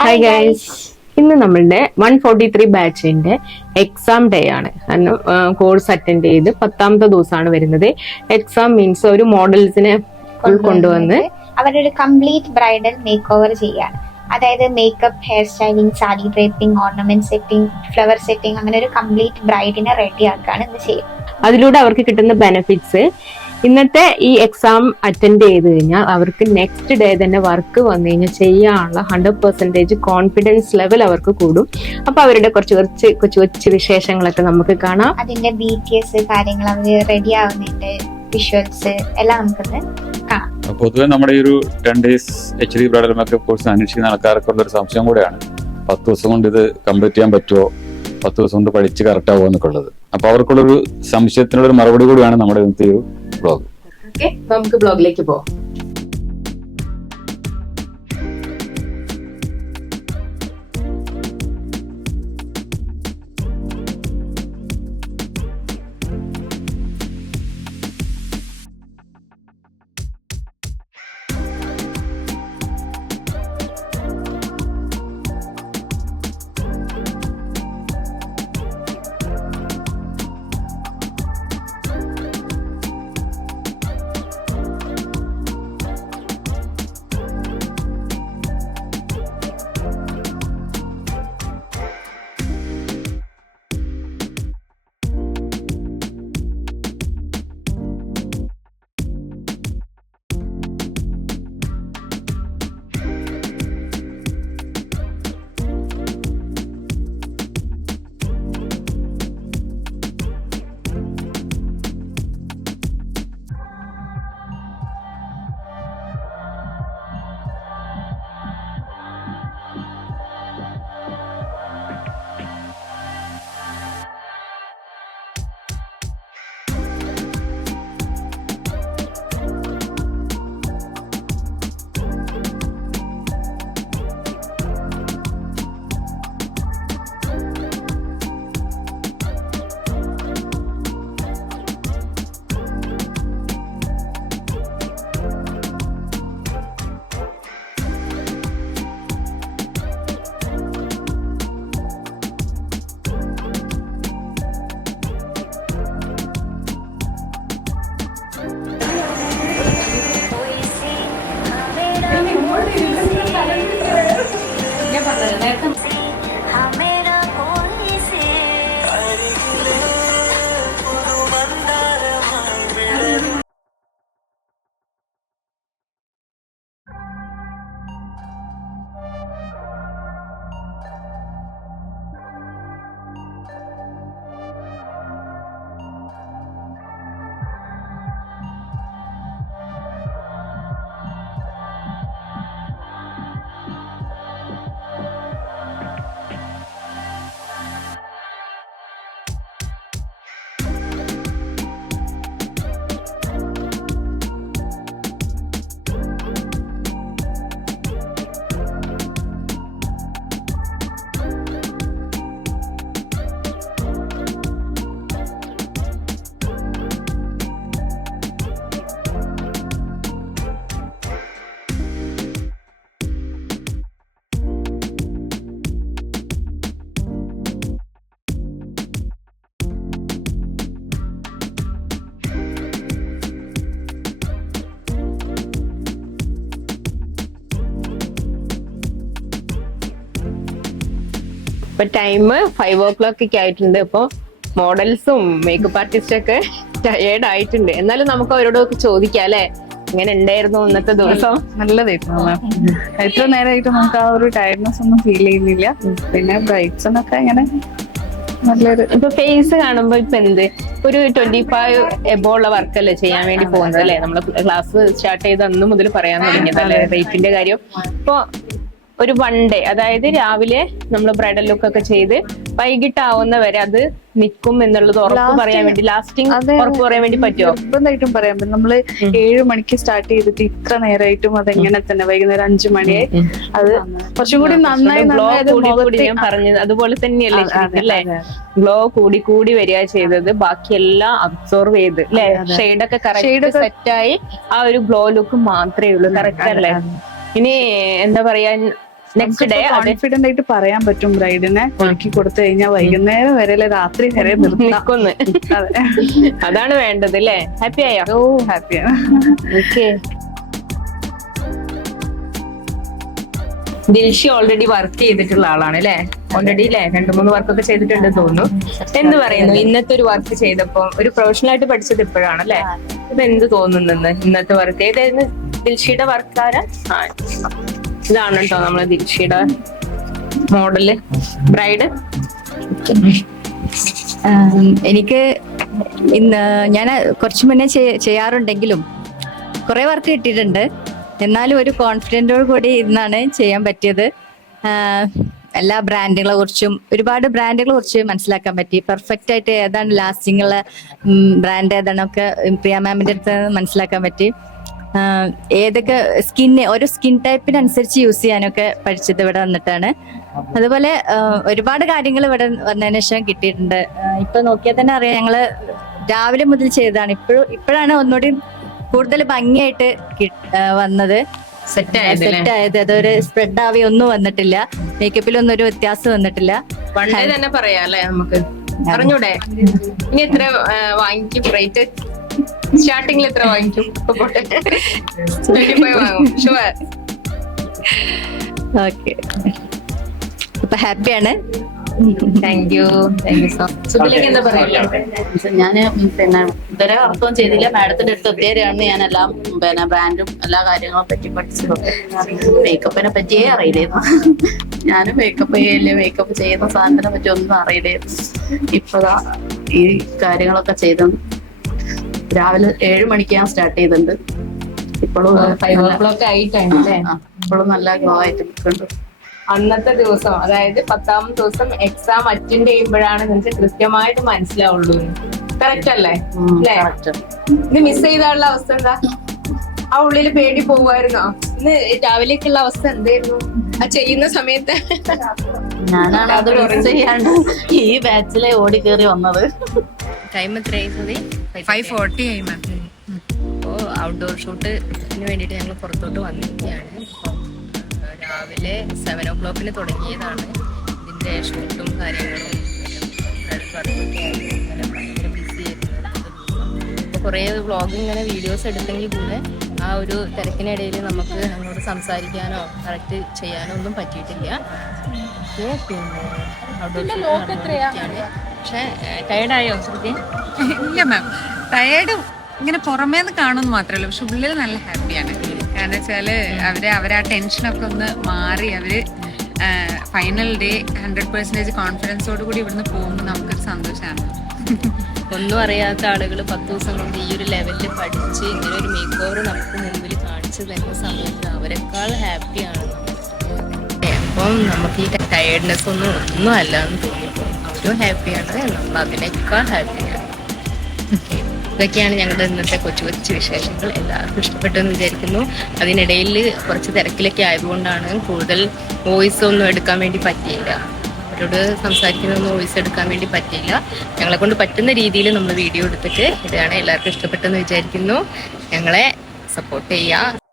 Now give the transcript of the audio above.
Hi guys, ഇന്ന് നമ്മളുടെ 143 ബാച്ചിന്റെ എക്സാം ഡേ ആണ്. കാരണം കോഴ്സ് അറ്റൻഡ് ചെയ്ത് 10ാമത്തെ ദിവസമാണ് വരുന്നത്. എക്സാം മീൻസ് ഒരു മോഡൽസിനെ കൊണ്ടുവന്ന് അവരുടെ ഒരു കംപ്ലീറ്റ് ബ്രൈഡൽ മേക്ക് ഓവർ ചെയ്യാണ്. അതായത് makeup, hair styling, sari draping, ornament setting, flower setting, അങ്ങനെ ഒരു കംപ്ലീറ്റ് ബ്രൈഡിനെ റെഡി ആക്കുകയാണ് ഇന്ന് ചെയ്യുന്നത്. അതിലൂടെ അവർക്ക് കിട്ടുന്ന ബെനിഫിറ്റ്സ്, ഇന്നത്തെ ഈ എക്സാം അറ്റൻഡ് ചെയ്ത് കഴിഞ്ഞാൽ അവർക്ക് നെക്സ്റ്റ് ഡേ തന്നെ വർക്ക് വന്നു കഴിഞ്ഞാൽ ചെയ്യാനുള്ള 100% കോൺഫിഡൻസ് ലെവൽ അവർക്ക് കൂടും. അപ്പൊ അവരുടെ കുറച്ച് വിശേഷങ്ങളൊക്കെ നമുക്ക് കാണാം. അതിന്റെ BTS കാര്യങ്ങൾ, അവർ റെഡി ആവുന്നതിന്റെ വിഷ്വൽസ് എല്ലാം നമുക്കൊന്ന് കാണാം. പൊതുവെ നമ്മുടെ ഈ ഒരു 10 days HD bridal makeup course അന്വേഷിക്കുന്ന ആൾക്കാർക്കുള്ള ഒരു സംശയം കൂടെയാണ്, 10 ദിവസം കൊണ്ട് ഇത് കംപ്ലീറ്റ് ചെയ്യാൻ പറ്റുമോ, 10 ദിവസം കൊണ്ട് പഠിച്ച് കറക്റ്റ് ആവുമോ എന്നൊക്കെ ഉള്ളത്. അപ്പൊ അവർക്കുള്ളൊരു സംശയത്തിനുള്ള ഒരു മറുപടി കൂടിയാണ് നമ്മുടെ ഇന്നത്തെ ഒരു ബ്ലോഗ്. നമുക്ക് ബ്ലോഗിലേക്ക് പോവാം. ഇപ്പൊ ടൈം 5 o'clock ഒക്കെ ആയിട്ടുണ്ട്. ഇപ്പൊ മോഡൽസും മേക്കപ്പ് ആർട്ടിസ്റ്റൊക്കെ ടയേർഡ് ആയിട്ടുണ്ട്. എന്നാലും നമുക്ക് അവരോട് ചോദിക്കാം അല്ലെ, എങ്ങനെ ഉണ്ടായിരുന്നു ഇന്നത്തെ ദിവസം? നല്ലതായിരുന്നു മാം. എത്ര നേരമായിട്ട് നമുക്ക് ആ ഒരു ടയർഡ്നെസ് ഒന്നും ഫീൽ ചെയ്യുന്നില്ല. പിന്നെ ബ്രൈറ്റ്സിനൊക്കെ ഇങ്ങനെ നല്ലൊരു ഇപ്പൊ ഫേസ് കാണുമ്പോ ഇപ്പൊ എന്ത് ഒരു 25 എബോ ഉള്ള വർക്കല്ലേ ചെയ്യാൻ വേണ്ടി പോകുന്നത് അല്ലെ? നമ്മള് ക്ലാസ് സ്റ്റാർട്ട് ചെയ്ത് അന്ന് മുതൽ പറയാൻ തുടങ്ങിയതല്ലേ റേറ്റിന്റെ കാര്യം. ഇപ്പൊ ഒരു 1 ഡേ, അതായത് രാവിലെ നമ്മൾ ബ്രൈഡൽ ലുക്ക് ഒക്കെ ചെയ്ത് വൈകിട്ടാവുന്ന വരെ അത് നിൽക്കും എന്നുള്ളത് ഉറപ്പ് പറയാൻ വേണ്ടി, ലാസ്റ്റിംഗ് ഉറപ്പ് പറയാൻ വേണ്ടി പറ്റുമോ? നിർബന്ധമായിട്ടും പറയാൻ പറ്റും. നമ്മള് 7 മണിക്ക് സ്റ്റാർട്ട് ചെയ്തിട്ട് ഇത്ര നേരമായിട്ടും അതെങ്ങനെ തന്നെ വൈകുന്നേരം 5 മണിയായി അത് കുറച്ചും കൂടി നന്നായി ഞാൻ പറഞ്ഞത് അതുപോലെ തന്നെയല്ലേ അല്ലേ? ഗ്ലോ കൂടി കൂടി വരിക ചെയ്തത്, ബാക്കിയെല്ലാം അബ്സോർവ് ചെയ്ത് അല്ലെ? ഷെയ്ഡൊക്കെ കറക്റ്റ് സെറ്റായി ആ ഒരു ഗ്ലോ ലുക്ക് മാത്രമേ ഉള്ളൂ. കറക്റ്റ് അല്ലേ? ഇനി എന്താ പറയാ, നെക്സ്റ്റ് ഡേ അതെ കോൺഫിഡന്റ് ആയിട്ട് പറയാൻ പറ്റും ബ്രൈഡിനെ ഒരുക്കി കൊടുത്തു കഴിഞ്ഞാൽ വൈകുന്നേരം വരെ അല്ലെ രാത്രി വരെ നിർത്താം. നിൽക്കുന്നു. അതെ. അതാണ് വേണ്ടത് അല്ലേ? ഹാപ്പി ആയോ? ഓ ഹാപ്പിയാണ്. ഓക്കെ. ദിൽഷി ഓൾറെഡി വർക്ക് ചെയ്തിട്ടുള്ള ആളാണ് അല്ലെ? ഓൾറെഡി അല്ലെ 2-3 വർക്കൊക്കെ ചെയ്തിട്ടുണ്ട് തോന്നുന്നു. എന്ത് പറയുന്നു ഇന്നത്തെ ഒരു വർക്ക് ചെയ്തപ്പോ? ഒരു പ്രൊഫഷണൽ ആയിട്ട് പഠിച്ചത് ഇപ്പോഴാണ് അല്ലെ? ഇപ്പൊ എന്ത് തോന്നുന്നു ഇന്നത്തെ വർക്ക്? ഏതായിരുന്നു ദിൽഷിയുടെ വർക്കാരാ? ഇതാണ് കേട്ടോ നമ്മളെ ദിൽഷിയുടെ മോഡല് ബ്രൈഡ്. എനിക്ക് ഇന്ന് ഞാൻ കുറച്ച് മുന്നേ ചെയ്യാറുണ്ടെങ്കിലും കുറെ വർക്ക് കിട്ടിയിട്ടുണ്ട്. എന്നാലും ഒരു കോൺഫിഡൻറ്റോട് കൂടി ഇന്നാണ് ചെയ്യാൻ പറ്റിയത്. എല്ലാ ബ്രാൻഡുകളെ കുറിച്ചും ഒരുപാട് ബ്രാൻഡുകളെ കുറിച്ച് മനസ്സിലാക്കാൻ പറ്റി. പെർഫെക്റ്റ് ആയിട്ട് ഏതാണ് ലാസ്റ്റിംഗ് ഉള്ള ബ്രാൻഡ് ഏതാണൊക്കെ പ്രിയ മാമിന്റെ അടുത്ത് മനസ്സിലാക്കാൻ പറ്റി. ഏതൊക്കെ ഓരോ സ്കിൻ ടൈപ്പിനനുസരിച്ച് യൂസ് ചെയ്യാനൊക്കെ പഠിച്ചത് ഇവിടെ വന്നിട്ടാണ്. അതുപോലെ ഒരുപാട് കാര്യങ്ങൾ ഇവിടെ വന്നതിന് ശേഷം കിട്ടിയിട്ടുണ്ട്. ഇപ്പൊ നോക്കിയാൽ തന്നെ അറിയാം, ഞങ്ങള് രാവിലെ മുതൽ ചെയ്തതാണ്. ഇപ്പോഴാണ് ഒന്നുകൂടി കൂടുതൽ ഭംഗിയായിട്ട് വന്നത്, സെറ്റ് ആയത്. അതൊരു സ്പ്രെഡ് ആവി ഒന്നും വന്നിട്ടില്ല, മേക്കപ്പിലൊന്നും ഒരു വ്യത്യാസം വന്നിട്ടില്ല. പണ്ടേ തന്നെ പറയാം അല്ലെ? നമുക്ക് അറിഞ്ഞൂടെ ഇനി എത്ര വാങ്ങിക്കും? റേറ്റ് സ്റ്റാർട്ടിങ്ങിൽ എത്ര വാങ്ങിക്കും? 25 വാങ്ങും ഷുവർ. ഓക്കെ, ഇപ്പൊ ഹാപ്പിയാണ്. Thank you so much. സുബിലേക്ക് എന്താ പറയാ? ഞാന് പിന്നെ ഇതുവരെ വർക്കൊന്നും ചെയ്തില്ല. മാഡത്തിന്റെ അടുത്ത് എത്തിയവരെയാണ് ഞാൻ എല്ലാം പിന്നെ ബ്രാൻഡും എല്ലാ കാര്യങ്ങളെ പറ്റി പഠിച്ചത്. മേക്കപ്പിനെ പറ്റിയേ അറിയില്ലായിരുന്നു. ഞാനും മേക്കപ്പ് ചെയ്യില്ല, മേക്കപ്പ് ചെയ്യുന്ന സാധനത്തിനെ പറ്റി ഒന്നും അറിയില്ലായിരുന്നു. ഇപ്പതാ ഈ കാര്യങ്ങളൊക്കെ ചെയ്തു. രാവിലെ 7 മണിക്ക് ഞാൻ സ്റ്റാർട്ട് ചെയ്തിട്ടുണ്ട്. ഇപ്പോഴും 5 o'clock ആയിട്ടാണ് അല്ലേ? ഇപ്പോഴും നല്ല ഗ്ലോ ആയിട്ട് നിൽക്കുന്നുണ്ട്. അന്നത്തെ ദിവസം, അതായത് 10ാമത്തെ ദിവസം എക്സാം അറ്റൻഡ് ചെയ്യുമ്പോഴാണ് നിങ്ങൾക്ക് കൃത്യമായിട്ട് മനസ്സിലാവുള്ളൂ. കറക്റ്റ് അല്ലേ? ഇത് മിസ് ചെയ്താലുള്ള അവസ്ഥ എന്താ? ആ ഉള്ളില് പേടി പോവായിരുന്നോ? ഇന്ന് രാവിലേക്കുള്ള അവസ്ഥ എന്തായിരുന്നു ആ ചെയ്യുന്ന സമയത്ത്? ഞാനാണ് അത് മിസ് ചെയ്യാണ്ട് ഈ ബാച്ചിലെ ഓടി കയറി വന്നത്. ടൈം എത്രയായി? 5:40 ആയി മാം. അപ്പോൾ ഔട്ട്ഡോർ ഷൂട്ടിന് വേണ്ടിയിട്ട് ഞങ്ങൾ പുറത്തോട്ട് വന്നിരിക്കുകയാണ്. രാവിലെ 7 o'clock തുടങ്ങിയതാണ്. ഇതിൻ്റെ ഷൂട്ടും കാര്യങ്ങളും വർക്കൊക്കെ ആയിട്ട് ഭയങ്കര ബിസി ആയിരുന്നു. അപ്പോൾ കുറേ വ്ളോഗ് ഇങ്ങനെ വീഡിയോസ് എടുത്തെങ്കിൽ കൂടെ ആ ഒരു തിരക്കിനിടയിൽ നമുക്ക് അങ്ങോട്ട് സംസാരിക്കാനോ കറക്റ്റ് ചെയ്യാനോ ഒന്നും പറ്റിയിട്ടില്ല. പിന്നെ ഔട്ട്ഡോർ ഷൂട്ട് നടന്നിരിക്കുകയാണ്. പക്ഷേ ടയർഡായോ ശ്രുതി? ഇല്ല മാം, ടയേർഡ് ഇങ്ങനെ പുറമേന്ന് കാണുമെന്ന് മാത്രമല്ല, പക്ഷെ ഉള്ളിൽ നല്ല ഹാപ്പിയാണ്. കാരണം വെച്ചാല് അവരെ ആ ടെൻഷനൊക്കെ ഒന്ന് മാറി അവര് ഫൈനൽ ഡേ 100% കോൺഫിഡൻസോട് കൂടി ഇവിടുന്ന് പോകുമ്പോൾ നമുക്കൊരു സന്തോഷമാണ്. ഒന്നും അറിയാത്ത ആളുകൾ 10 ദിവസം കൊണ്ട് ഈ ഒരു ലെവലിൽ പഠിച്ച് ഇങ്ങനെ ഒരു മേക്ക് ഓവർ നമുക്ക് മുമ്പിൽ കാണിച്ചു തരുന്ന സമയത്ത് അവരെക്കാൾ ഹാപ്പിയാണ്. അപ്പം നമുക്ക് ഈ ടയർഡ്നെസ് ഒന്നും അല്ല എന്ന് തോന്നിപ്പോൾ അവരും ഹാപ്പിയാണ്, നമ്മൾ അതിനേക്കാൾ ഹാപ്പിയാണ്. ഇതൊക്കെയാണ് ഞങ്ങളുടെ ഇന്നത്തെ കൊച്ചു കൊച്ചു വിശേഷങ്ങൾ. എല്ലാവർക്കും ഇഷ്ടപ്പെട്ടെന്ന് വിചാരിക്കുന്നു. അതിനിടയിൽ കുറച്ച് തിരക്കിലൊക്കെ ആയതുകൊണ്ടാണ് കൂടുതൽ വോയിസ് ഒന്നും എടുക്കാൻ വേണ്ടി പറ്റിയില്ല. അവരോട് സംസാരിക്കുന്നൊന്നും വോയിസ് എടുക്കാൻ വേണ്ടി പറ്റിയില്ല. ഞങ്ങളെ കൊണ്ട് പറ്റുന്ന രീതിയിൽ നമ്മൾ വീഡിയോ എടുത്തിട്ട് ഇതാണ്. എല്ലാവർക്കും ഇഷ്ടപ്പെട്ടെന്ന് വിചാരിക്കുന്നു. ഞങ്ങളെ സപ്പോർട്ട് ചെയ്യുക.